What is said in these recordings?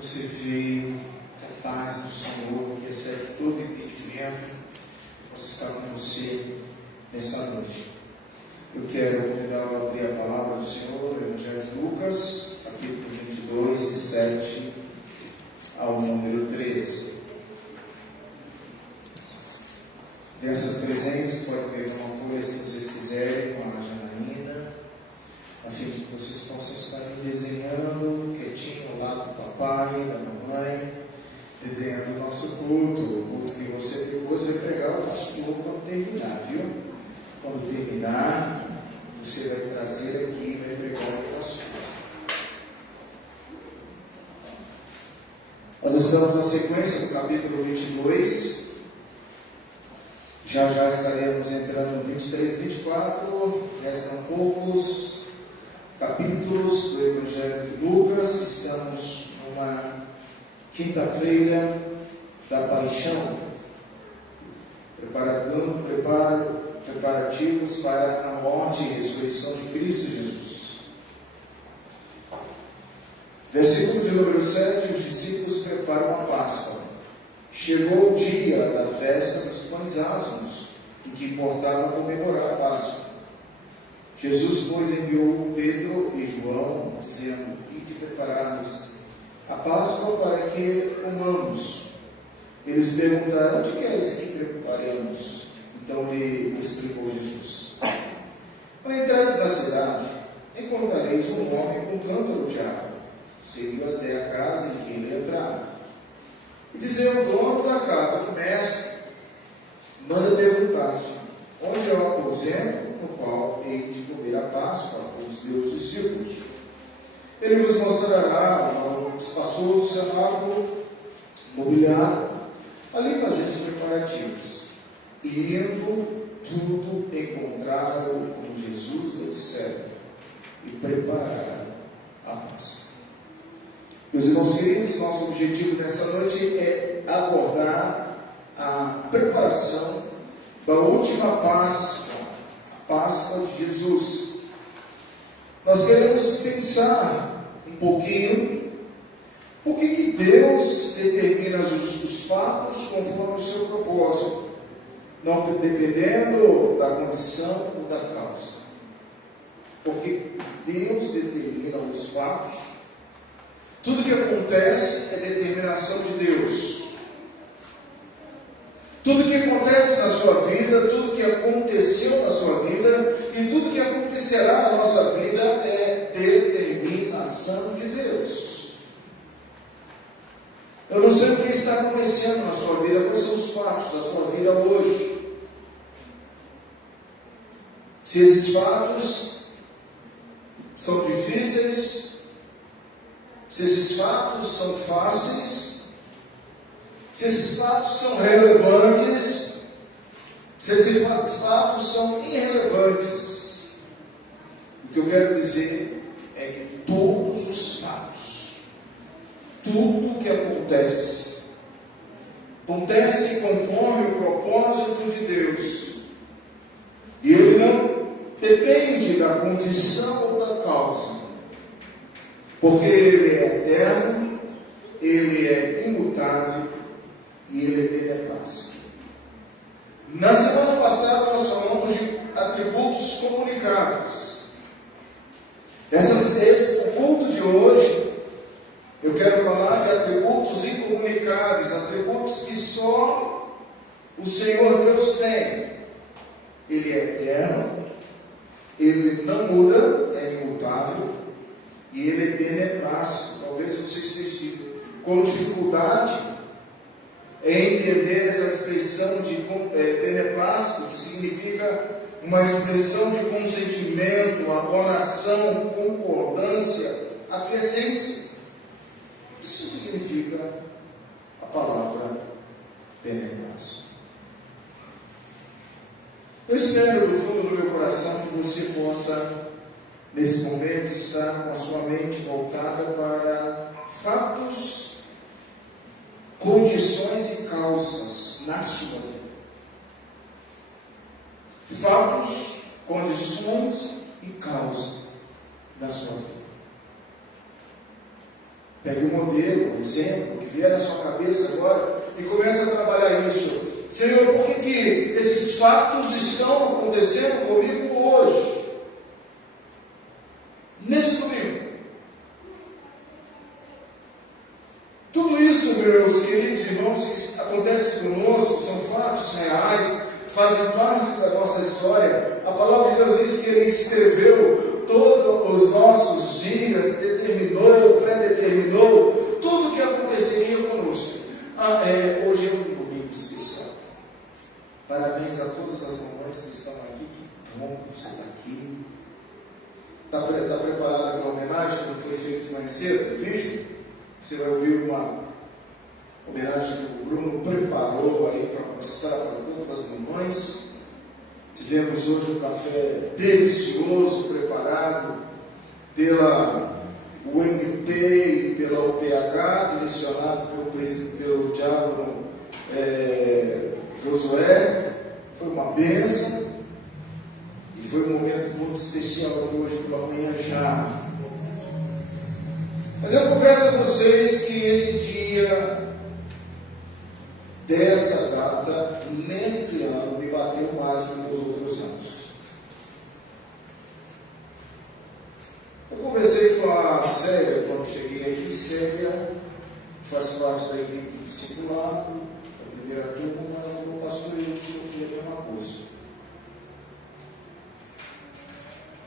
Você veio, a paz do Senhor, que excede todo entendimento, você está com você nessa noite. Eu quero convidá-lo a abrir a palavra do Senhor, no Evangelho de Lucas, capítulo 22, de 7 ao número 13. Nessas presentes, pode pegar uma folha se vocês quiserem, com a Janaína, a fim de que vocês possam estar desenhando quietinho ao lado do papai, da mamãe, desenhando o nosso culto, o culto que você depois vai pregar o pastor quando terminar, viu? Quando terminar, você vai trazer aqui e vai pregar o pastor. Nós estamos na sequência do capítulo 22. Já estaremos entrando no 23, 24. Restam poucos capítulos do Evangelho de Lucas. Estamos numa quinta-feira da Paixão, preparativos para a morte e ressurreição de Cristo Jesus. Versículo de número 7, os discípulos preparam a Páscoa. Chegou o dia da festa dos pães asmos, em que importava comemorar a Páscoa. Jesus, pois, enviou Pedro e João, dizendo: ide preparar-nos a Páscoa para que comamos. Eles perguntaram: onde queres que preparemos? Então lhe explicou Jesus: ao entrares na cidade, encontrareis um homem com cântaro de água. Seguiu até a casa em que ele entrava. E dizia ao dono da casa: o mestre manda perguntar-te: onde é o aposento no qual hei de comer a Páscoa com os meus discípulos? Ele vos mostrará um espaçoso cenáculo mobiliado, ali fazendo os preparativos. E indo, tudo encontraram com Jesus no céu e prepararam a Páscoa. Meus irmãos queridos, nosso objetivo nessa noite é abordar a preparação da última Páscoa, a Páscoa de Jesus. Nós queremos pensar um pouquinho por que Deus determina os fatos conforme o seu propósito, não dependendo da condição ou da causa. Porque Deus determina os fatos. Tudo que acontece é determinação de Deus. Tudo que acontece na sua vida, tudo que aconteceu na sua vida e tudo que acontecerá na nossa vida é determinação de Deus. Eu não sei o que está acontecendo na sua vida, quais são os fatos da sua vida hoje. Se esses fatos são difíceis, se esses fatos são fáceis, se esses fatos são relevantes, se esses fatos são irrelevantes. O que eu quero dizer é que todos os fatos, tudo que acontece conforme o propósito de Deus. E ele não depende da condição ou da causa. Porque Ele é eterno, Ele é imutável e Ele é beneplácito. Na semana passada nós falamos de atributos comunicáveis. O culto de hoje, eu quero falar de atributos incomunicáveis, atributos que só o Senhor Deus tem. Ele é eterno, Ele não muda, é imutável. E ele é beneplácito. Talvez você esteja com dificuldade em entender essa expressão de beneplácito, que significa uma expressão de consentimento, abonação, concordância, aquiescência. Isso significa a palavra beneplácito. Eu espero do fundo do meu coração que você possa, nesse momento, está com a sua mente voltada para fatos, condições e causas na sua vida. Fatos, condições e causas da sua vida. Pegue um modelo, um exemplo, que vier na sua cabeça agora e comece a trabalhar isso. Senhor, por que esses fatos estão acontecendo comigo hoje? Nesse domingo. Tudo isso, meus queridos irmãos, que acontece conosco, são fatos reais, fazem parte da nossa história. A palavra de Deus diz que Ele escreveu todos os nossos dias, determinou, predeterminou tudo o que aconteceria conosco. Hoje é um domingo especial. Parabéns a todas as mamães que estão aqui. Que bom que você está aqui. Está preparada aquela homenagem que foi feita mais cedo no vídeo? Você vai ouvir uma homenagem que o Bruno preparou aí para mostrar para todas as mamães. Tivemos hoje um café delicioso, preparado pela UNP e pela UPH, direcionado pelo diácono Josué. Foi uma bênção e foi um momento muito especial hoje pela manhã já. Mas eu confesso a vocês que esse dia, dessa data, nesse ano, me bateu mais do que os outros anos. Eu conversei com a Célia quando cheguei aqui. Célia faz parte da equipe de discipulado, da primeira turma. Ela falou: pastor, eu sofri a mesma coisa.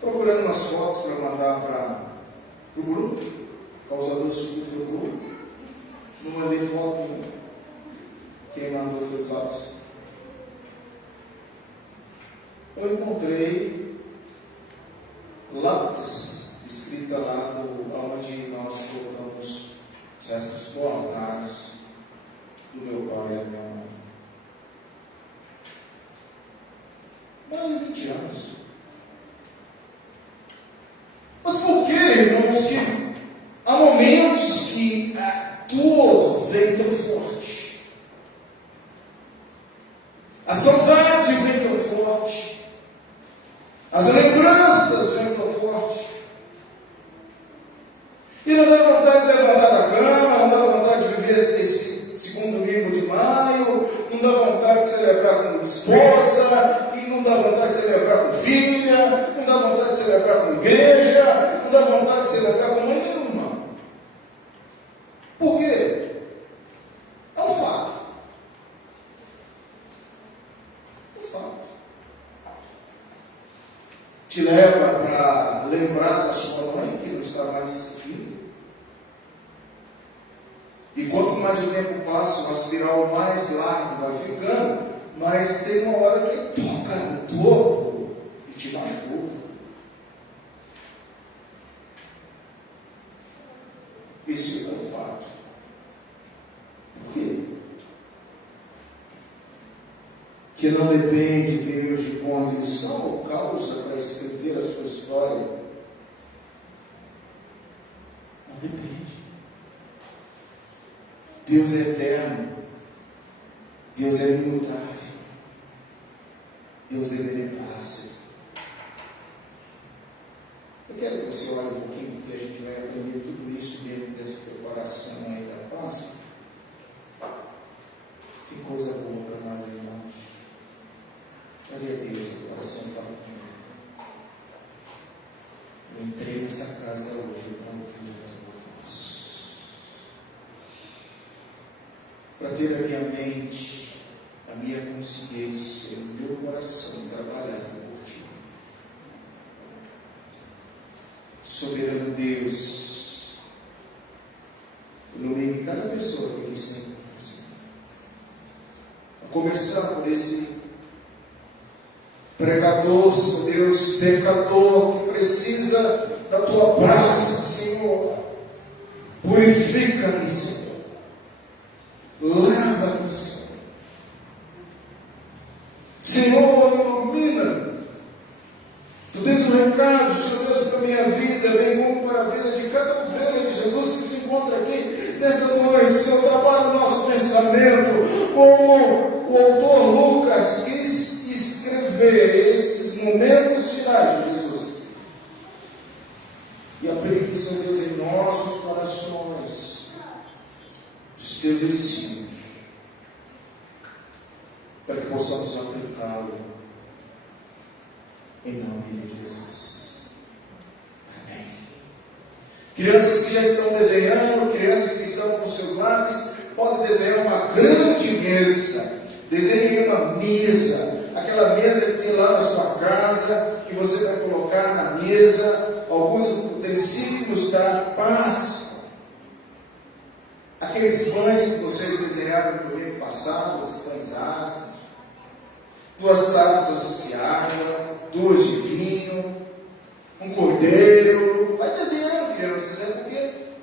Procurando umas fotos para mandar para o Bruno. O causador subiu foi o Bruno. Não mandei foto nenhuma. Quem mandou foi o Cláudio. Eu encontrei lápides escrita lá onde nós colocamos os restos cortados do meu pai e da minha mãe. Mais de 20 anos. Mas por que, irmãos, que há momentos que a dor vem tão forte, a saudade vem tão forte, as lembranças vêm tão forte, e não dá vontade de levantar da cama, não dá vontade de viver esse segundo domingo de maio, não dá vontade de celebrar com esposa, e não dá vontade de celebrar com filha, não dá vontade de celebrar com igreja, não dá vontade de celebrar com mãe nenhuma. Por quê? É um fato. É um fato. Te leva para lembrar da sua mãe, que não está mais viva. E quanto mais o tempo passa, o espiral mais largo vai ficando, mas tem uma hora que toca no topo e te machuca. Isso é um fato. Por quê? Que não depende de Deus, de condição ou causa para escrever a sua história. Não depende. Deus é eterno. Deus é imutável. Deus é beneplácito. Eu quero que você olhe um pouquinho, porque a gente vai aprender tudo isso dentro dessa preparação aí da Páscoa. Que coisa boa para nós, irmãos. Glória a Deus, o coração fala comigo. Eu entrei nessa casa hoje para ouvir a voz. Para ter a minha mente, a minha consciência, o meu coração trabalhado por Ti. Soberano Deus, ilumine cada pessoa que aqui se encontra. A começar por esse pregador, Senhor Deus, pecador, que precisa da Tua graça, Senhor. Purifica-me, Senhor. Lava-me, Senhor. Senhor, ilumina. Tu tens um recado, Senhor Deus, para a minha vida, bem como para a vida de cada ovelha de Jesus que se encontra aqui nessa noite. Senhor, trabalha o nosso pensamento, como o autor Lucas quis escrever esses momentos finais de Jesus. E aplique, Senhor Deus, em nossos corações. teus ensinos, para que possamos aplicá-lo em nome de Jesus. Amém. Crianças que já estão desenhando, crianças que estão com seus lápis, podem desenhar uma grande mesa. Desenhe uma mesa, aquela mesa que tem lá na sua casa, que você vai colocar na mesa alguns utensílios da Páscoa. Aqueles pães que vocês desenharam no domingo passado, os pães asmos, 2 taças de água, 2 de vinho, um cordeiro. Vai desenhando, crianças, é porque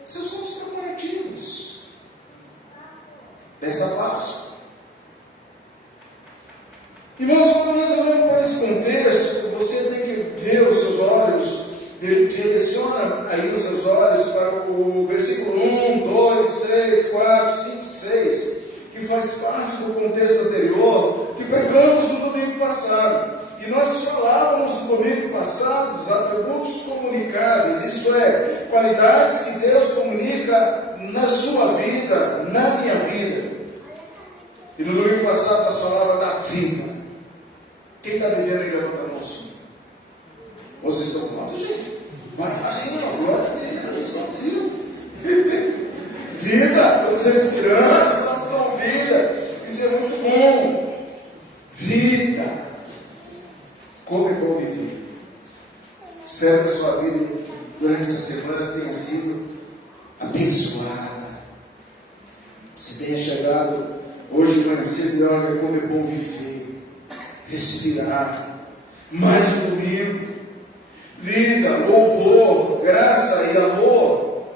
esses são os preparativos dessa Páscoa. Irmãos, quando nós olhamos para esse contexto, você tem que ver os seus olhos, direciona aí os seus olhos para o versículo 1, 2, 3, 4, 5, 6, que faz parte do contexto anterior, que pregamos no domingo passado. E nós falávamos no domingo passado dos atributos comunicáveis, isso é, qualidades que Deus comunica na sua vida, na minha vida. E no domingo passado nós falávamos da vida. Quem está vivendo aí, levanta a mão assim. Vocês estão com quanto, gente? Mas assim não, glória a Deus, sozinho. Vida, vocês crianças, nós estão vida. Isso é muito bom. Vida. Como é bom viver. Espero que a sua vida durante essa semana tenha sido abençoada. Se tenha chegado hoje de manhã cedo e olha como é bom viver. Respirar, mais um domingo, vida, louvor, graça e amor,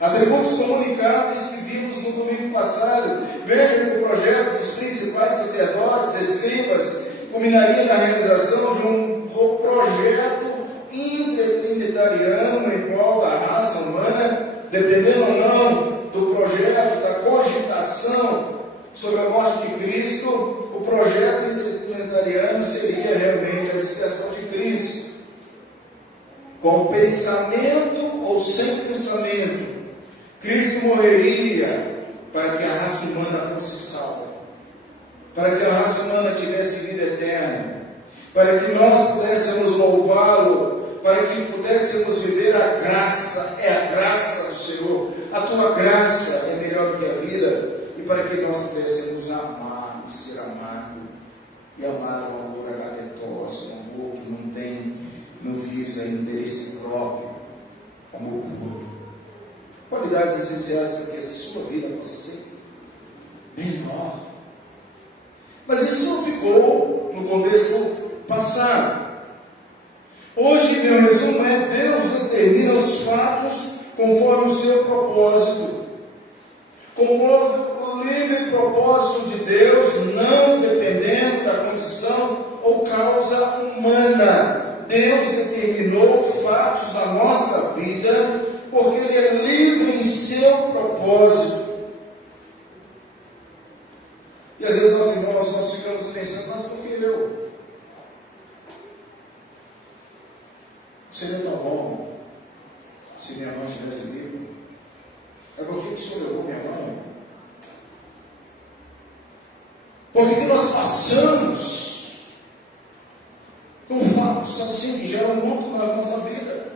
atributos comunicáveis que vimos no domingo passado. Veja que o projeto dos principais sacerdotes, escribas, culminaria na realização de um projeto intritrinitariano em prol da raça humana, dependendo ou não do projeto, da cogitação sobre a morte de Cristo. O projeto intritrinitariano seria realmente a expiação de Cristo, com pensamento ou sem pensamento. Cristo morreria para que a raça humana fosse salva, para que a raça humana tivesse vida eterna, para que nós pudéssemos louvá-lo, para que pudéssemos viver a graça. É a graça do Senhor, a tua graça é melhor do que a vida, e para que nós pudéssemos amar e ser amado, e amar o amor agapetos, um amor que não visa interesse próprio, amor puro. Qualidades essenciais para que a sua vida possa ser melhor. Mas isso não ficou no contexto passado. Hoje, meu resumo é: Deus determina os fatos conforme o seu propósito. Conforme o livre propósito de Deus, não dependendo da condição ou causa humana. Deus determinou fatos na nossa vida, porque Ele é livre em seu propósito. E às vezes nós ficamos pensando: mas por que eu? Seria tão bom se minha mãe estivesse viva. É por que o Senhor levou minha mãe? Por que nós passamos por fatos assim que geram luto na nossa vida?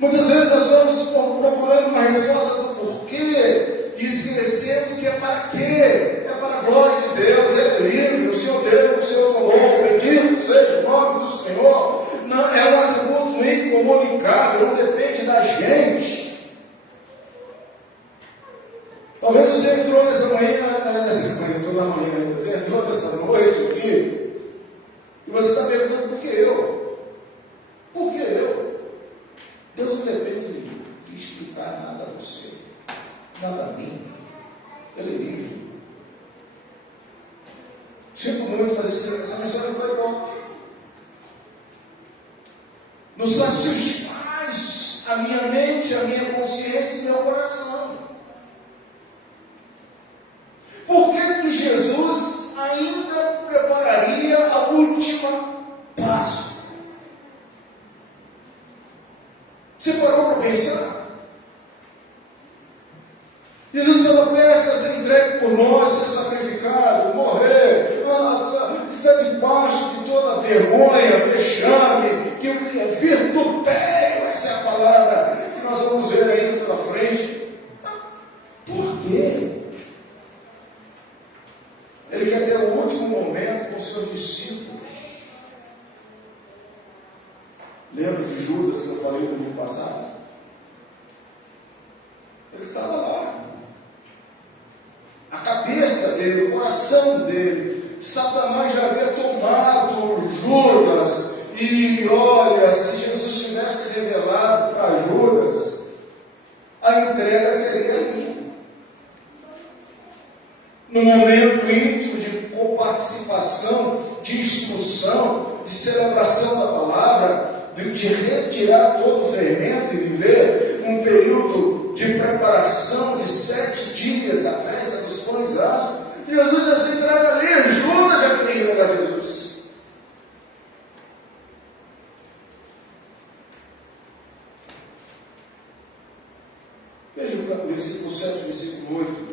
Muitas vezes nós vamos procurando uma resposta do porquê e esquecemos que é para quê? É para a glória de Deus, é livre, o Senhor deu, o Senhor falou, bendito seja o nome do Senhor. Não, é um atributo incomunicável, não depende da gente. Talvez você entrou nessa manhã, você entrou nessa noite aqui, e você está perguntando: por que eu? Por que eu? Deus não depende de explicar nada a você, nada a mim. Ele é livre. Sinto muito, mas essa mensagem foi igual. Nos satisfaz a minha mente, a minha consciência e meu coração. Por que Jesus ainda prepararia a última Páscoa? Você parou para pensar? Jesus estava prestes a ser entregue por nós, ser sacrificado, morrer, está debaixo de toda vergonha, vexame, que vituperio, essa é a palavra que nós vamos ver ainda pela frente. Por quê? Ele quer ter o último momento com seus discípulos. Lembra de Judas que eu falei no domingo passado? Ele estava lá. A cabeça dele, o coração dele, Satanás já havia tomado Judas. E olha, se Jesus tivesse revelado para Judas, a entrega seria ali. No momento íntimo de coparticipação, de instrução, de celebração da palavra, de retirar todo o fermento e viver um período de preparação de 7 dias, a festa dos pães asmos, Jesus já se entrega ali, Judas já queria entregar Jesus. Veja o versículo 7, versículo 8.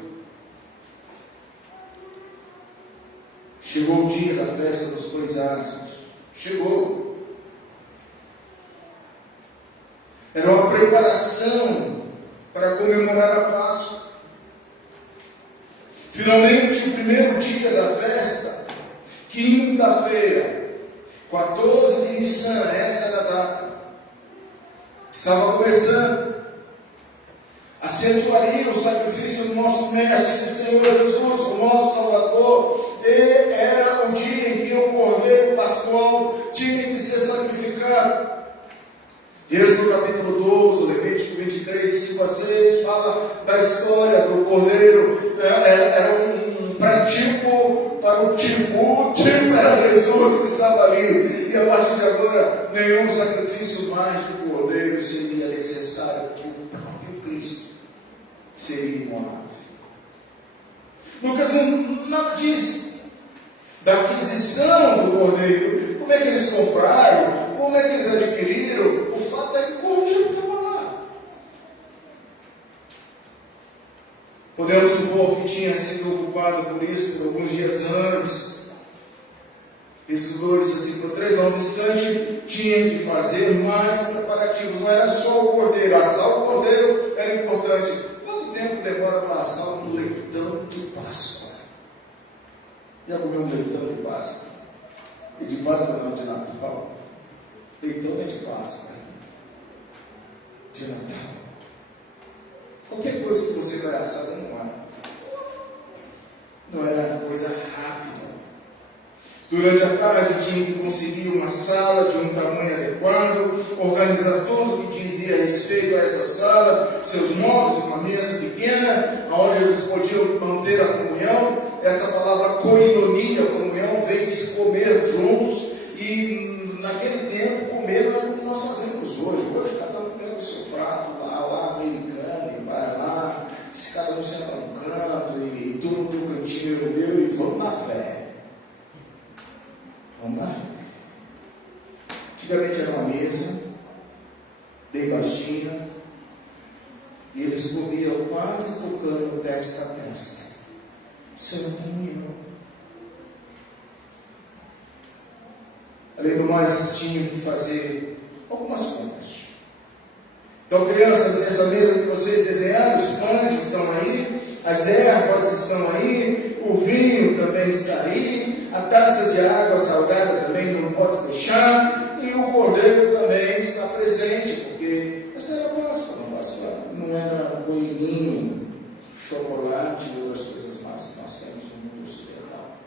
Chegou o dia da festa dos pães asmos. Chegou. Era uma preparação para comemorar a Páscoa. Finalmente, o primeiro dia da festa, quinta-feira, 14 de Nissan, essa era a data, estava começando. Acentuaria o sacrifício do nosso Mestre, Senhor Jesus, o nosso Salvador. E era o dia em que o Cordeiro Pascual tinha que ser sacrificado. Êxodo capítulo 12, Levítico 23, 5 a 6, fala da história do Cordeiro. Era um pré-tipo para o tipo era Jesus que estava ali. E a partir de agora, nenhum sacrifício mais de Cordeiro seria necessário, porque o próprio Cristo seria imolado. Lucas nada diz da aquisição do Cordeiro. Como é que eles compraram? Como é que eles adquiriram? O fato é que o Cordeiro estava lá. Podemos supor que tinha sido ocupado por isso por alguns dias antes. Esses 2, versículo 3, não obstante, tinha que fazer mais preparativos. Não era só o Cordeiro. Assar o Cordeiro era importante. Quanto tempo demora para assar um leitão de Páscoa? Já comeu um leitão de Páscoa? E de Páscoa não, de Natal. Leitão é de Páscoa. De Natal. Qualquer coisa que você vai assar não era coisa rápida. Durante a tarde tinha que conseguir uma sala de um tamanho adequado, organizar tudo que dizia respeito a essa sala, seus móveis, uma mesa pequena, onde eles podiam manter a comunhão. Essa palavra koinonia, comunhão, vem de comer juntos. E naquele tempo, comer não era como nós fazemos hoje. Hoje cada um pega o seu prato lá americano, e vai lá, se cada um senta num canto, e todo mundo no cantinho europeu, e vamos na fé. Vamos lá. Antigamente era uma mesa, bem baixinha, e eles comiam quase tocando testa a testa. Isso é uma comunhão. Além do mais, tinham que fazer algumas contas. Então, crianças, essa mesa que vocês desenharam, os pães estão aí, as ervas estão aí, o vinho também está aí, a taça de água salgada também não pode deixar, e o cordeiro também está presente, porque essa era a Páscoa. A Páscoa não era coelhinho, chocolate e outras coisas mais que nós temos no mundo ocidental.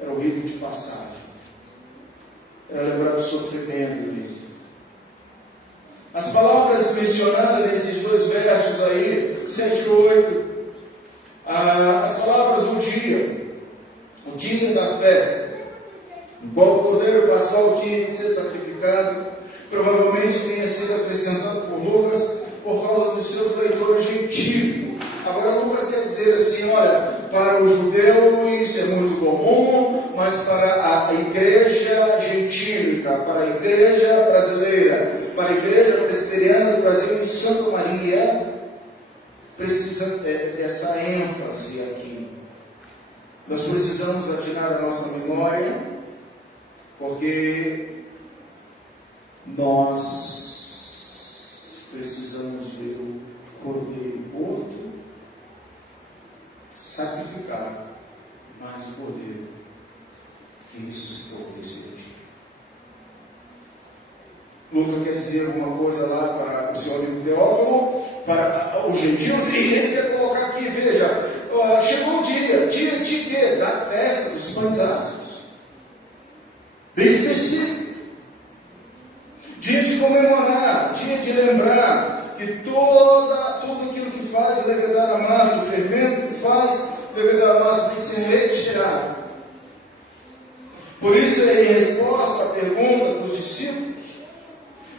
Era o rito de passagem. Era lembrar do sofrimento do Egito. As palavras mencionadas nesses 2 versos aí, 7 e 8, as palavras do dia, o dia da festa, no qual o Cordeiro Pascual tinha que ser sacrificado, provavelmente tenha sido acrescentado por Lucas por causa dos seus leitores gentios. Agora Lucas quer dizer assim, olha, para o judeu isso é muito comum, mas para a igreja gentílica, para a igreja brasileira, para a igreja presbiteriana do Brasil em Santa Maria, precisa dessa ênfase aqui. Nós precisamos atirar a nossa memória, porque nós precisamos ver o Cordeiro morto, sacrificado, mas o Cordeiro que ressuscitou o terceiro dia. Lucas quer dizer alguma coisa lá para o seu amigo Teófilo, para os gentios, e ele quer colocar aqui, veja, chegou o dia de quê? Da festa dos pães asmos. Bem específico. Dia de comemorar, dia de lembrar que tudo aquilo que faz levedar a massa, o fermento que faz levedar a massa tem que ser retirado. Por isso, em resposta à pergunta dos discípulos,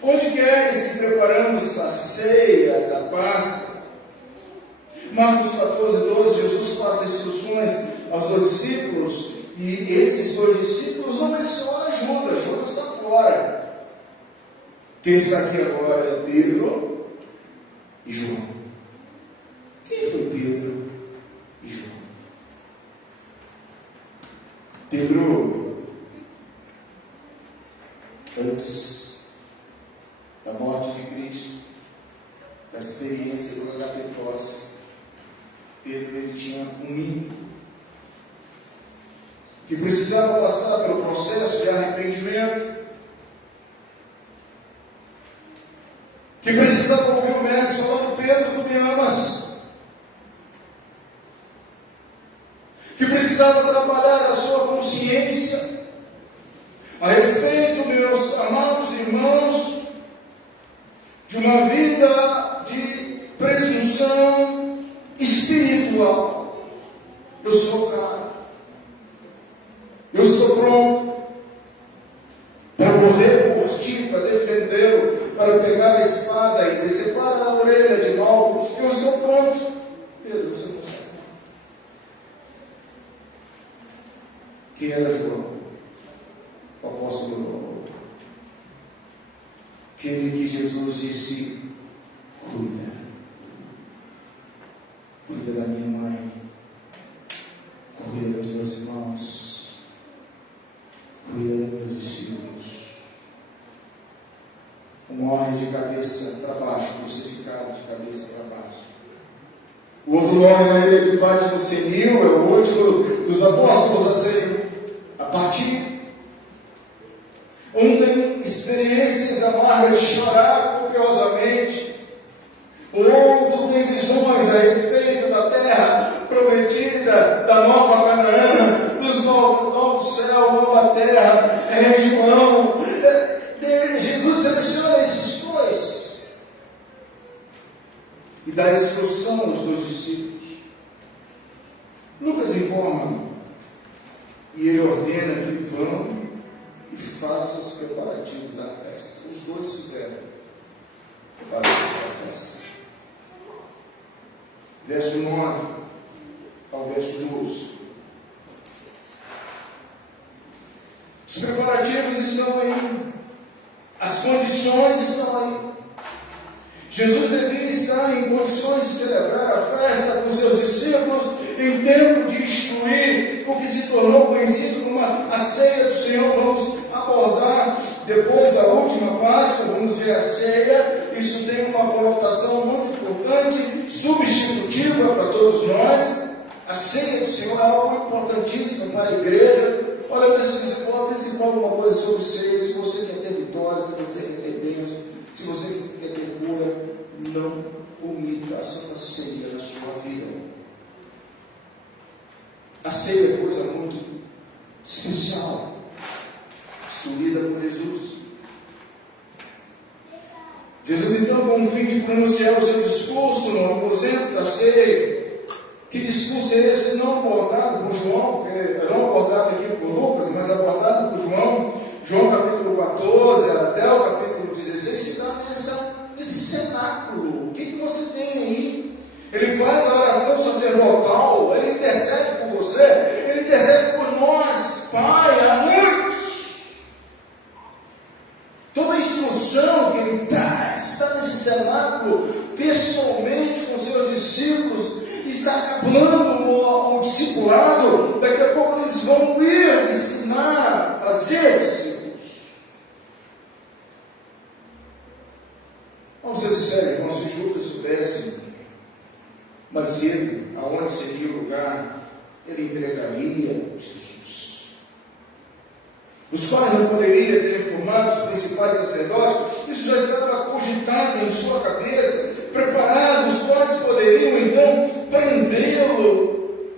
onde queres que preparamos a ceia da Páscoa? Marcos 14, 12, Jesus passa instruções aos dois discípulos, e esses dois discípulos não mencionam Judas, Judas está fora. Quem está aqui agora é Pedro e João. Quem foi Pedro e João? Pedro, antes da morte de Cristo, da experiência do Pentecostes, Pedro ele tinha um ímpeto que precisava passar pelo processo de arrependimento, que precisava ouvir o mestre falando: Pedro, tu me amas, que precisava trabalhar a sua consciência a respeito, meus amados irmãos, de uma vida de presunção espiritual. Eu sou caro, eu estou pronto para morrer por ti, para defendê-lo, para pegar a espada e decepar a orelha de Malco. Eu estou pronto. Pedro, você não sabe. Quem era João? O apóstolo João. Aquele que Jesus disse: cuida da minha mãe, cuida dos meus irmãos, cuida dos meus discípulos. Morre de cabeça para baixo, crucificado de cabeça para baixo. O outro morre na ilha de Patmos no Senil, é o último dos apóstolos a partir. Um tem experiências amargas de chorar copiosamente. O outro tem visões a respeito da terra prometida, da nova Canaã, dos novos céus, nova terra, região. Jesus seleciona esses dois e dá instrução aos dois discípulos. Lucas informa e ele ordena que vão e façam os preparativos da festa. Os dois fizeram preparativos da festa. Verso 9 ao verso 12. Os preparativos estão aí. As condições estão aí. Jesus devia estar em condições de celebrar a festa com seus discípulos em tempo de instituir o que se tornou conhecido como a ceia do Senhor. Vamos abordar depois da última Páscoa, vamos ver a ceia. Isso tem uma conotação muito importante, substitutiva para todos nós. A ceia do Senhor é algo importantíssimo para a igreja. Olha, se você pode antecipar alguma coisa sobre ceia, se você quer ter vitória, se você quer ter bênção, se você quer ter cura, não omita a Santa Ceia na sua vida. A ceia é coisa muito especial, instituída por Jesus. Jesus, então, com o fim de pronunciar o seu discurso no aposento da ceia, que discurso é esse? Não abordado por João, não abordado aqui por Lucas, mas abordado por João. João capítulo 14 até o capítulo 16 se dá nesse cenáculo. O que você tem aí? Ele faz a oração sacerdotal, ele intercede por você, ele intercede por nós, Pai, há muitos. Toda a instrução que ele traz está nesse cenáculo, pessoalmente com seus discípulos. acabando o discipulado, daqui a pouco eles vão ir ensinar, fazer discípulos. Vamos ser sinceros, irmãos, se Judas soubesse mais cedo aonde seria o lugar, ele entregaria Jesus. Os quais não poderia ter informado os principais sacerdotes, isso já estava cogitado em sua cabeça, preparado, os quais poderiam então prendê-lo,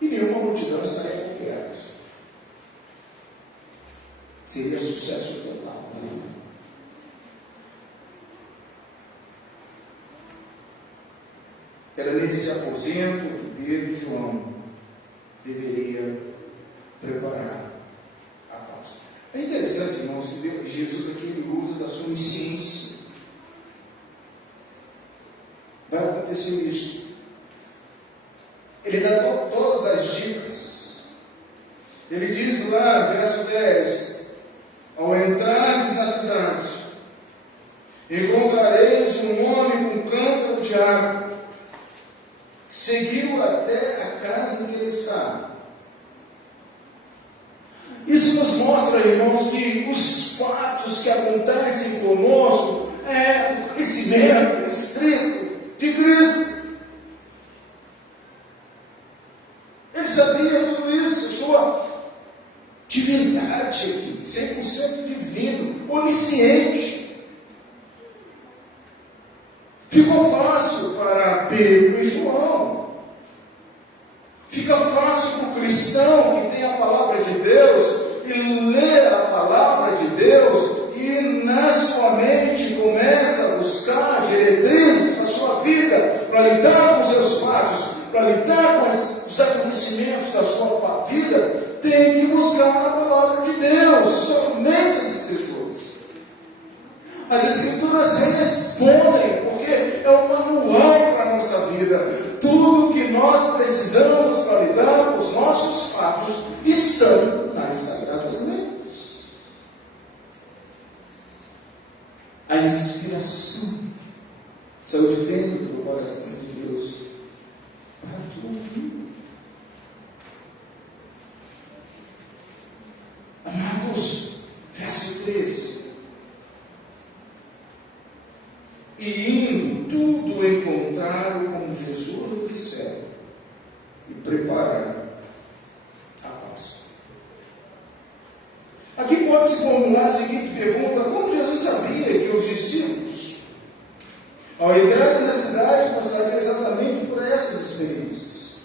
e nenhuma multidão estaria por perto. Seria sucesso total. Era nesse aposento que Pedro e João deveria preparar a Páscoa. É interessante, irmãos, que Jesus aqui ele usa da sua onisciência. Vai acontecer isso. Ele dá todas as dicas. Ele diz lá, verso 10: ao entrares na cidade, encontrareis um homem com cântaro de água. Seguiu até a casa em que ele está. Isso nos mostra, irmãos, que os fatos que acontecem conosco é o conhecimento estrito de Cristo. Ele sabia tudo isso, sua divindade aqui, 100% divino, onisciente. Ficou fácil para Pedro e João. Fica fácil para o cristão que tem a palavra de Deus e lê a palavra de Deus e na sua mente começa a buscar diretrizes para a sua vida, para lidar com seus fatos, para lidar com os acontecimentos da sua vida, tem que buscar a palavra de Deus, somente as Escrituras. As Escrituras respondem, porque é um manual para a nossa vida. Tudo que nós precisamos para lidar com os nossos fatos estão nas Sagradas Letras. A inspiração saiu de dentro do coração de Deus para a tua vida. Amados, verso 13. E indo tudo encontraram como Jesus lhe dissera, e prepararam a Páscoa. Aqui pode-se formular a seguinte pergunta: como Jesus sabia que os discípulos, ao entrarem na cidade, passariam exatamente por essas experiências?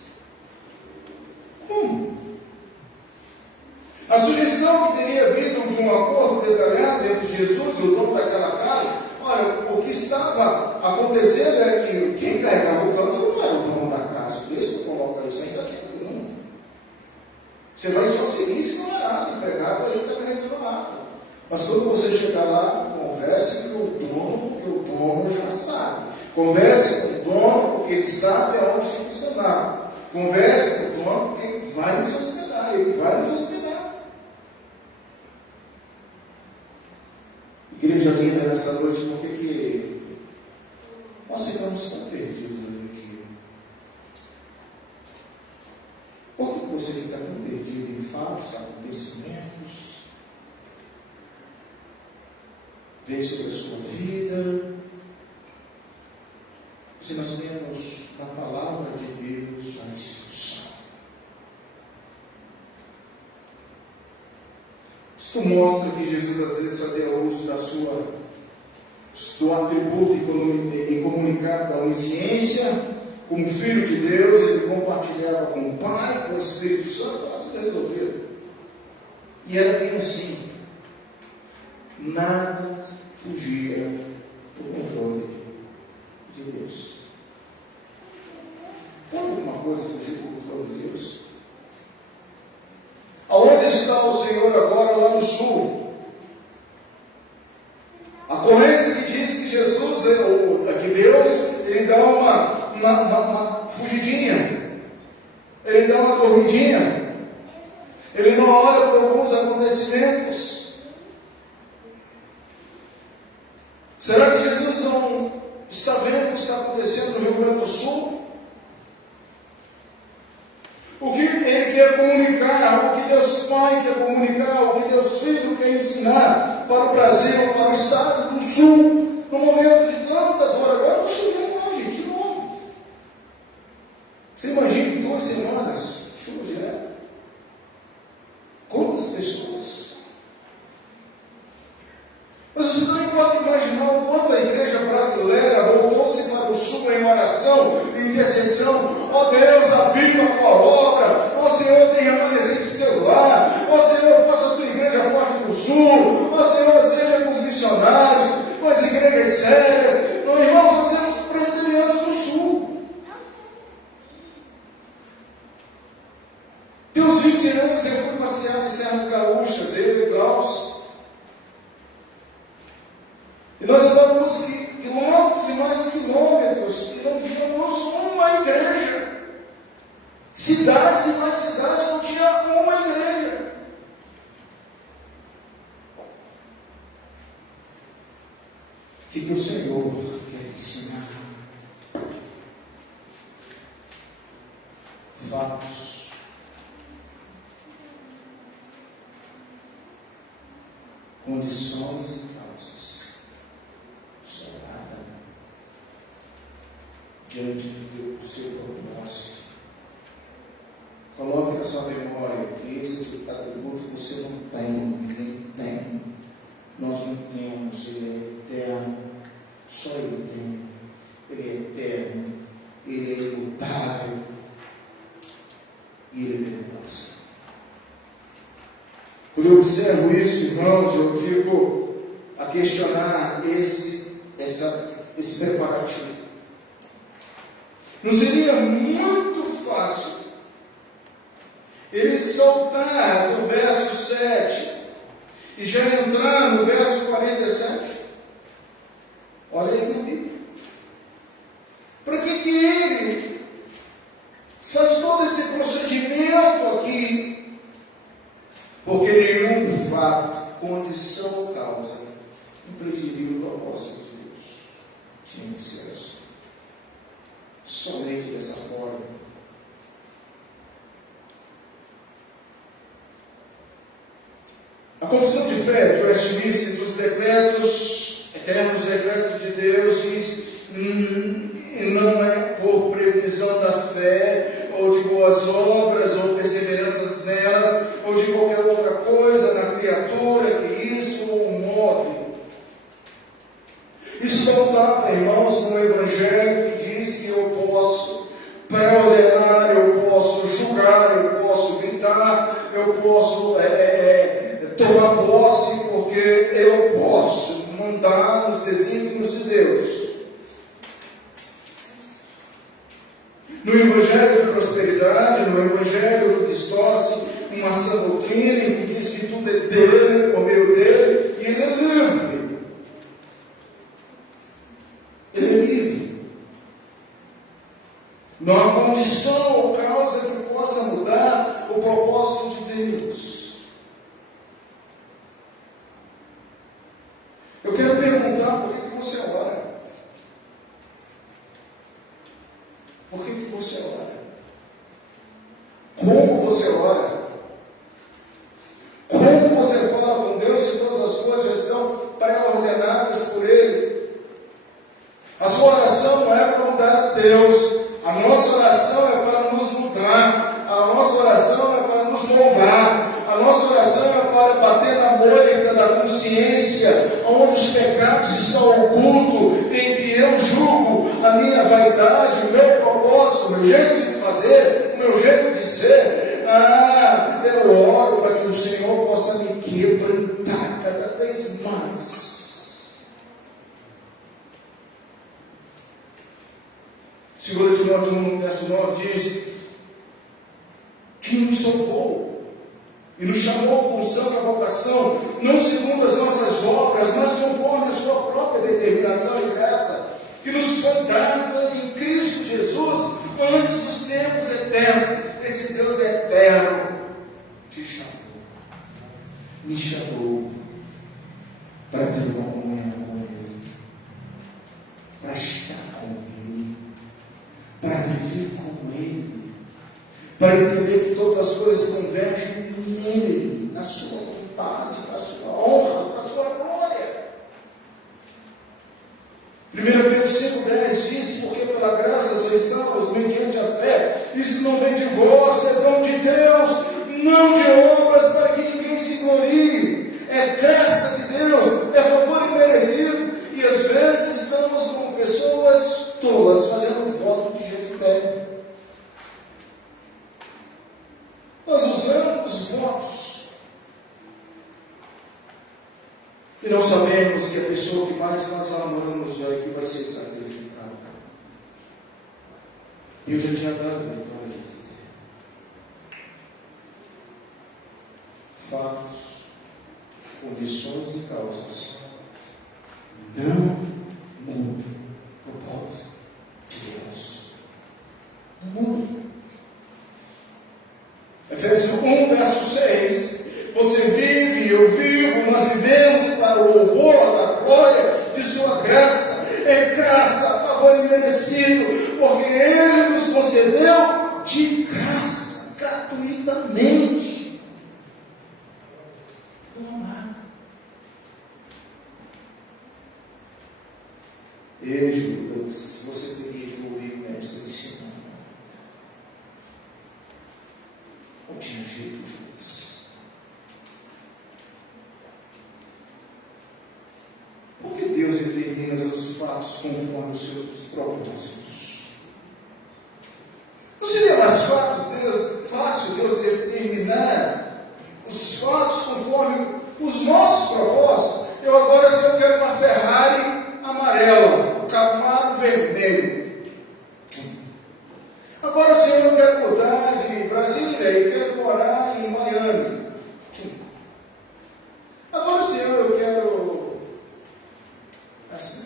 Como? A sugestão que teria vindo de um acordo detalhado entre Jesus e o dono daquela casa, olha, o que estava acontecendo é que quem carregava o cântaro não era o dono da casa. Vê se tu coloca isso ainda aqui. Não. Você vai só seguir se não é nada. O empregado aí está carregando água. Mas quando você chegar lá, converse com o dono, porque o dono já sabe. Converse com o dono, porque ele sabe aonde fica o cenário. Converse com o dono, porque ele vai nos hospedar. Ele vai nos hospedar. Igreja linda, nessa noite, por que nós ficamos tão perdidos no dia? Por que você fica tão perdido em fatos, acontecimentos? Vem sobre a sua vida? Se nós temos na palavra de Deus a instrução. Isso mostra que Jesus às vezes fazia uso do atributo incomunicado da onisciência. Como filho de Deus, ele compartilhava com o Pai, com o Espírito Santo, para tudo resolver. E era bem assim. Nada fugia do controle de Deus. Pode alguma coisa fugir do controle de Deus? Aonde está o Senhor agora lá no sul? A corrente que diz que Jesus, que Deus, ele dá uma fugidinha, ele dá uma dormidinha, ele não olha para alguns acontecimentos. Será que Jesus não está vendo o que está acontecendo no Rio Grande do Sul? quer comunicar, o que Deus Pai quer comunicar, o que Deus Filho quer ensinar para o Brasil, para o Estado do Sul, no momento de tanta dor. Agora está chovendo lá, gente, de novo. Você imagina em 2 semanas, chuva direto? Quantas pessoas? Mas você não pode imaginar o quanto a igreja brasileira voltou-se para o Sul em oração, em intercessão. Ó Deus, aviva a tua obra. Ó Senhor, tem remanescentes teus lá. Ó Senhor, faça a tua igreja forte no Sul. Ó Senhor, seja com os missionários, com as igrejas sérias. Nós, irmãos, nós temos presbiterianos no Sul. Tem uns 20 anos eu fui passear em Serras Gaúchas, eu e o Klaus. E nós andávamos quilômetros e mais quilômetros e não tínhamos uma igreja. Cidades e mais cidades não tinha uma igreja. O que o Senhor quer ensinar? Fatos. Condições e causas. Diante do seu propósito. Coloque na sua memória que esse atributo você não tem, ninguém tem. Nós não temos, ele é eterno. Só ele tem. Ele é eterno. Ele é imutável. E ele é imutável. Quando eu observo isso, irmãos, eu fico a questionar esse preparativo. Não seria muito fácil ele saltar do verso 7 e já entrar no verso 47? Olha aí na Bíblia. Para que ele faz todo esse procedimento aqui? Porque nenhum fato, condição ou causa impediria o propósito de Deus. Tinha que ser assim. Somente dessa forma. A confissão de fé de Westminster dos decretos, eternos decretos de Deus, diz: não é por previsão da fé, ou de boas obras, ou perseveranças nelas, ou de qualquer outra coisa na criatura que isso o move. Isso não está, irmãos, no Evangelho que diz que eu posso pré-ordenar, eu posso julgar, eu posso gritar, eu posso tomar posse, porque eu posso mandar nos desígnios de Deus. No Evangelho de prosperidade, no Evangelho que distorce uma sã doutrina, em que diz que tudo é dele, o meu dele, e ele é livre. Ele é livre. Não há condição ou causa que possa mudar o propósito de Deus. Eu quero perguntar por que você ora. Por que você ora? Como você ora? Como você fala com Deus se todas as coisas já são pré-ordenadas por Ele? A sua oração não é para mudar a Deus. A nossa oração é para nos mudar. A nossa oração é para nos moldar. A nossa oração é para bater na moita da consciência, onde os pecados estão ocultos, em que eu julgo a minha vaidade, o meu propósito, o meu jeito de fazer, o meu jeito de ser. Eu oro para que o Senhor possa me quebrantar cada vez mais. Segundo Timóteo 1, verso 9 diz que nos salvou e nos chamou com santa vocação, não segundo as nossas obras, mas conforme a sua própria determinação e graça, que nos foi dada em Cristo Jesus antes dos tempos eternos. Esse Deus eterno te chamou, me chamou para ter uma comunhão com Ele, para estar com Ele, para viver com Ele, para entender que todas as coisas convergem nele, na sua vontade, na sua honra, na sua glória. 1 Pedro 5,10 diz: porque pela graça sois salvos mediante a fé. Isso não vem de vós, é dom de Deus, não de obras, para que ninguém se glorie. É graça de Deus, é favor imerecido. E às vezes estamos como pessoas tolas, fazendo o voto de Jefité. Nós usamos votos e não sabemos que a pessoa que mais nós amamos é a que vai ser sacrificada. Eu já tinha dado a vitória de viver. Fatos, condições e causas não mudam o propósito de Deus. Não mudam. Efésios 1, verso 6. Você vive, eu vivo, nós vivemos para o louvor da glória de sua graça. É graça, favor imerecido, porque Ele nos concedeu de graça, gratuitamente. Não há. Judas, você teria que ouvir o mestre ensinando. Não tinha jeito, Judas. Por que Deus determina os fatos conforme os seus propósitos? Não seria mais fácil Deus determinar os fatos conforme os nossos propósitos? Agora, se eu quero uma Ferrari amarela, um Camaro vermelho. Agora, Senhor, eu quero mudar de Brasília e quero morar em Miami. Agora, Senhor, eu quero assim.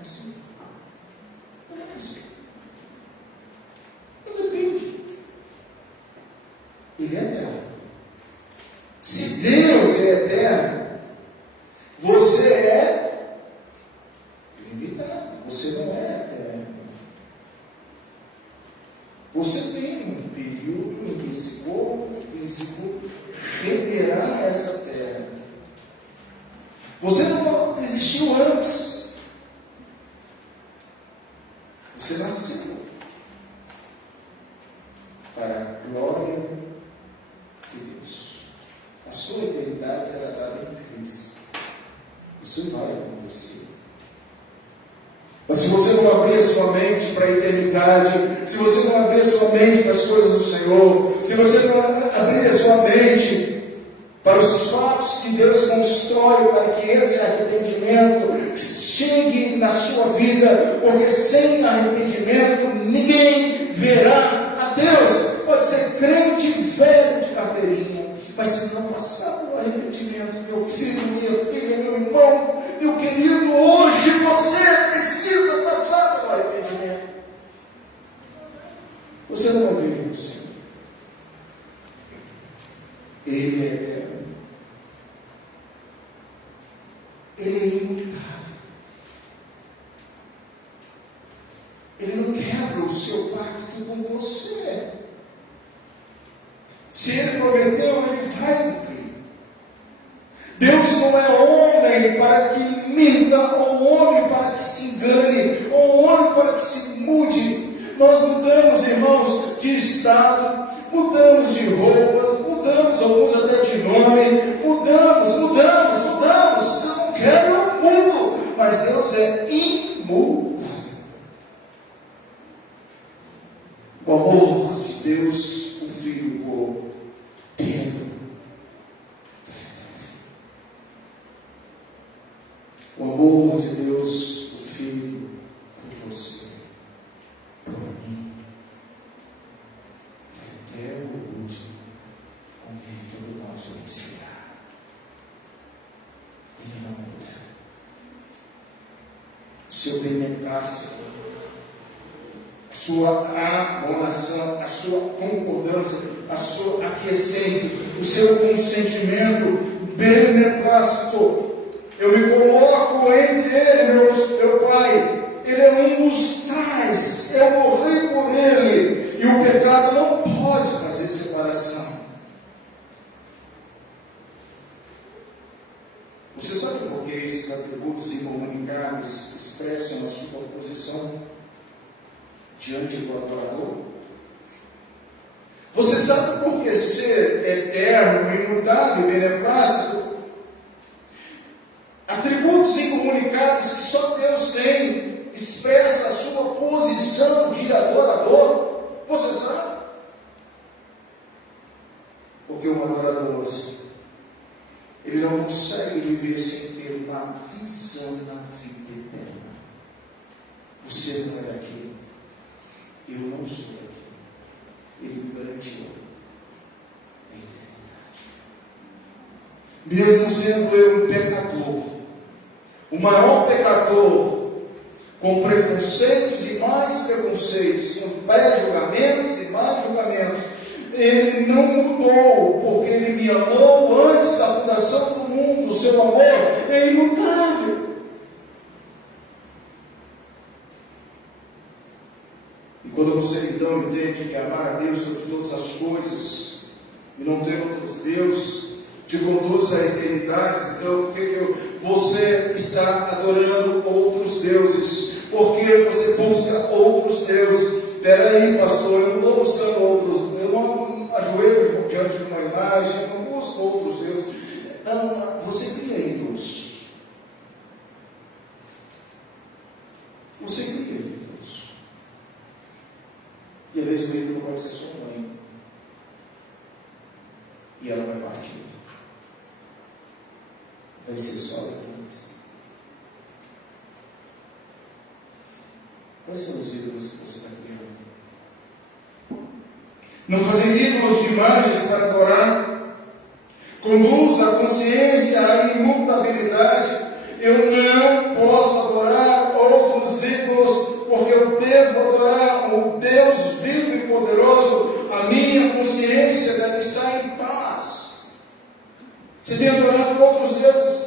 Assim. É assim. Não depende. Ele é eterno. Se Deus é eterno, você é limitado. Você não é eterno. Você tem um período em que esse corpo físico renderá essa terra. Você não existiu antes. Você nasceu para a glória de Deus. A sua eternidade será dada em Cristo. Isso vai acontecer. Mas se você não abrir a sua mente para a eternidade, se você não abrir a sua mente para as coisas do Senhor, se você não abrir a sua mente para os fatos que Deus constrói para que esse arrependimento chegue na sua vida, porque sem arrependimento ninguém verá a Deus. Pode ser crente velho de carteirinha, mas se não passar pelo arrependimento, meu filho, minha filha, meu irmão, meu querido, hoje você precisa passar pelo arrependimento. Você não vai ver o Senhor. Ele é eterno. Ele é imutável. Ele não quebra o seu pacto com você. Se Ele prometeu, Ele vai cumprir. Deus não é homem para que minta, ou homem para que se engane, ou homem para que se mude. Nós mudamos, irmãos, de estado, mudamos de roupa, mudamos alguns até de nome, mudamos. Se eu não quero, eu mudo. Mas Deus é imutável. O amor de Deus, o Filho por Pedro. O amor de Deus, o Filho por você, por mim, até o último, com quem todo nós vamos esperar. Ele não muda. O seu beneplácito, a sua abonação, a sua concordância, a sua aquiescência, o seu consentimento, beneplácito. Eu me coloco entre ele, meu Pai. Ele é um dos tais. Eu morri por ele. diante do adorador? Você sabe por que ser eterno, imutável e beneplácito? Atributos incomunicáveis que só Deus tem, expressa a sua posição de adorador. Você sabe? Porque um adorador, ele não consegue viver sem ter uma visão da vida eterna. Você não é daqui, eu não sou daqui. Ele me garantiu a eternidade. Mesmo sendo eu um pecador, o maior pecador, com preconceitos e mais preconceitos, com pré-julgamentos e mais julgamentos, ele não mudou, porque ele me amou antes da fundação do mundo. O seu amor é imutável. E quando você então entende que amar a Deus sobre todas as coisas e não ter outros deuses, te conduz à eternidade, então por que você está adorando outros deuses? Por que você busca outros deuses? Espera aí, pastor, eu não estou buscando outros, eu não ajoelho diante de uma imagem, eu não busco outros deuses. Não, você cria ídolos. Você cria ídolos. E às vezes o ídolo pode ser sua mãe. E ela vai partir. Vai ser só depois. Quais são os ídolos que você está criando? Não fazer ídolos de imagens para adorar. Conduz a consciência à imutabilidade. Eu não posso adorar outros ídolos, porque eu devo adorar o Deus vivo e poderoso. A minha consciência deve estar em paz. Você tem adorado outros deuses?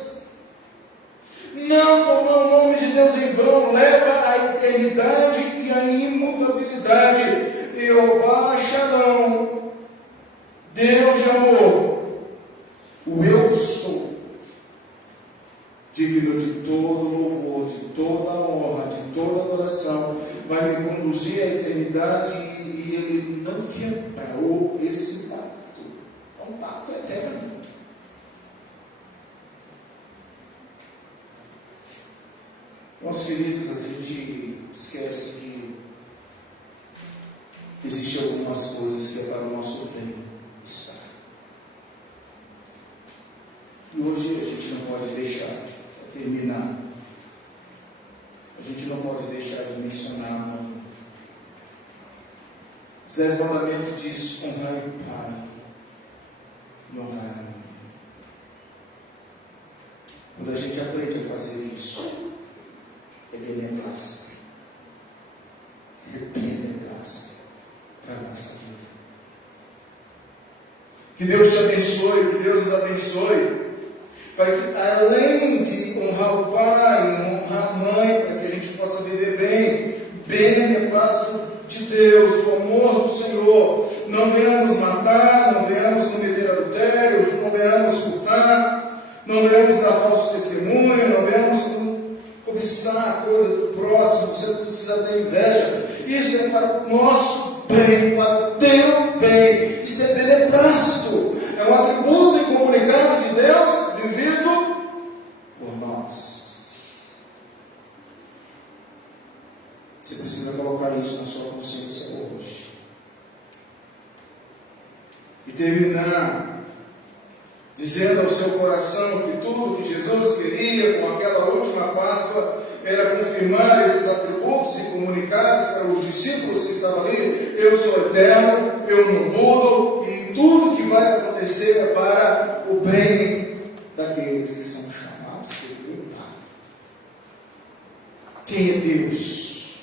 Não tomar o nome de Deus em vão, leva à eternidade e à imutabilidade. Jeová Shalom, Deus de amor, o eu sou, digno de todo louvor, de toda honra, de toda adoração, vai me conduzir à eternidade e Ele não quebrou esse pacto. É um pacto eterno. Meus queridos, a gente esquece que existem algumas coisas que é para o nosso bem estar. E hoje a gente não pode deixar, para terminar, a gente não pode deixar de mencionar os 10 mandamentos diz honrar o Pai e honrar a mãe. Quando a gente aprende a fazer isso, é beneplácito. É beneplácito para a nossa vida. Que Deus te abençoe, que Deus nos abençoe, para que além de honrar o pai, honrar a mãe, para que a gente possa viver bem, beneplácito de Deus, o amor do Senhor, não venhamos matar, não venhamos cometer adultérios, não venhamos furtar, não venhamos dar falso testemunho, não venhamos cobiçar a coisa do próximo. Você não precisa ter inveja. Isso é para o nosso bem, para o teu bem. Isso é beneplácito. É um atributo incomunicável de Deus vivido por nós. Você precisa colocar isso na sua consciência hoje. E terminar dizendo ao seu coração que tudo que Jesus queria com aquela última Páscoa era confirmar esses atributos incomunicáveis para os discípulos que estavam ali. Eu sou eterno, eu não mudo, e tudo que vai acontecer é para o bem daqueles que são chamados pelo Pai. Quem é Deus?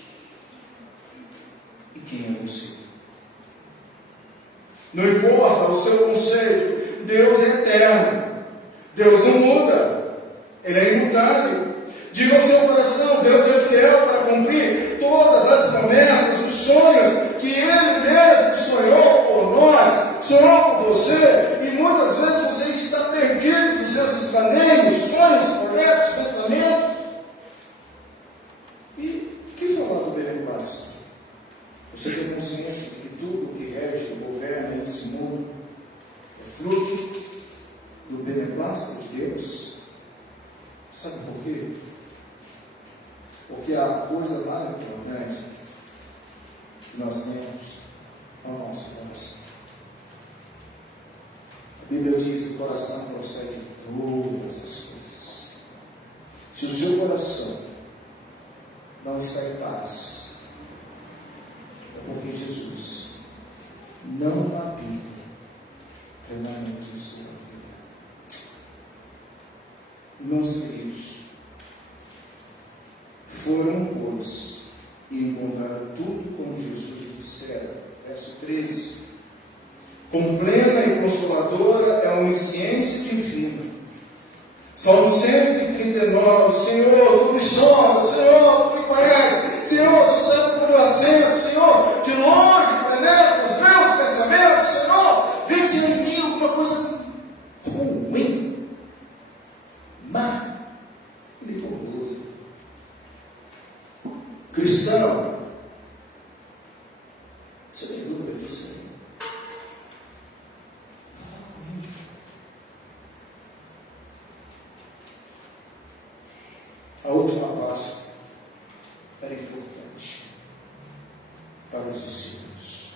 E quem é você? Não importa o seu conceito, Deus é eterno, Deus não muda, Ele é imutável. Diga ao seu coração, Deus é fiel para cumprir todas as promessas, os sonhos que Ele mesmo sonhou por nós, sonhou por você, e muitas vezes você está perdido nos seus desvaneios, sonhos, projetos, pensamentos. E o que falar do beneplácito? que nós temos ao nosso coração. A Bíblia diz que o coração procede de todas as coisas. Se o seu coração não está em paz, é porque Jesus não habita plenamente em sua vida. Irmãos queridos, foram, pois, e encontraram tudo como Jesus lhe dissera. Verso 13. Com plena e consoladora é a onisciência divina. Salmo 139. Senhor, tu me sondas, Senhor, tu me conheces, Senhor, tu sabe por eu assento, Senhor, de longe penetra os meus pensamentos, Senhor, vê se em mim alguma coisa ruim, má, perigosa. Cristão, você tem dúvida disso aí? A última Páscoa era importante para os discípulos,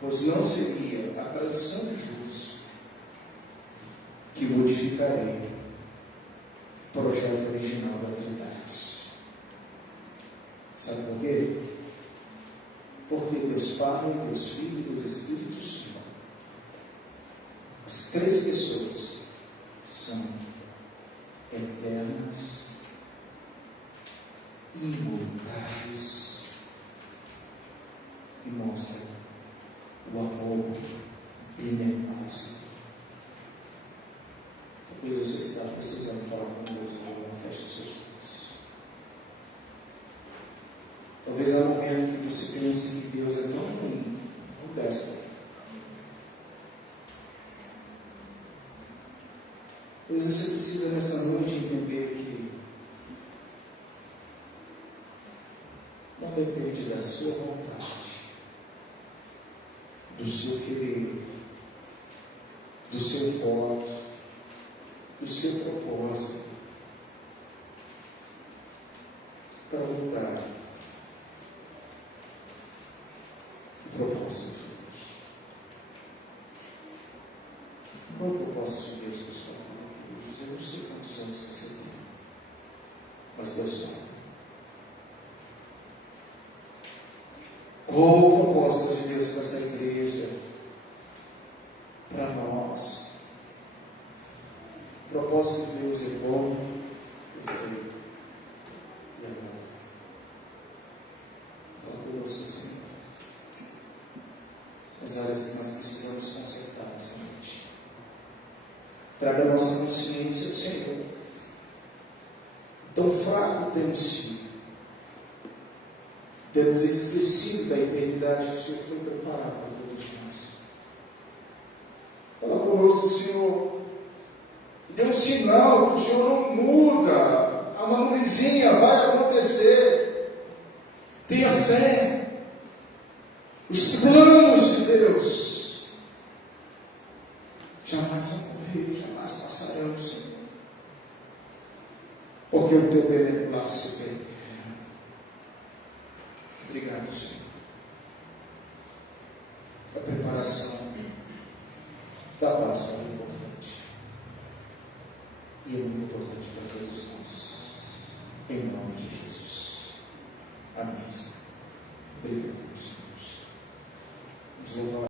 pois não seria a tradição de juízo que modificaria o projeto original da Trindade. Sabe por quê? Porque Deus Pai, Deus Filho e Deus Espírito Santo, as três pessoas são eternas, imortais e mostram o amor beneplácito. Talvez você está precisando falar com Deus agora, feche seus olhos. Talvez há um momento que você pense que Deus é tão ruim, tão déspota. Talvez você precisa nessa noite entender que não depende da sua vontade, do seu querer, do seu voto, do seu propósito para lutar o propósito de Deus. Qual é o propósito de Deus, pessoal? Eu não sei quantos anos você tem, mas Deus sabe. Qual o propósito de Deus para essa igreja, para nós? O propósito de Deus é bom, perfeito e amor. Fala conosco, Senhor. As áreas que nós precisamos consertar nessa noite. Traga a nossa consciência, Senhor. Tão fraco temos sido. Temos esquecido da eternidade que o Senhor foi preparado para todos nós. Fala conosco, Senhor. Dê um sinal que o Senhor não muda. Há uma nuvenzinha, vai acontecer. Tenha fé. Os planos de Deus jamais vão morrer, jamais passarão, Senhor. Porque o teu beneplácito é eterno. Obrigado, Senhor. A preparação da Páscoa é importante. E é muito importante para todos nós. Em nome de Jesus.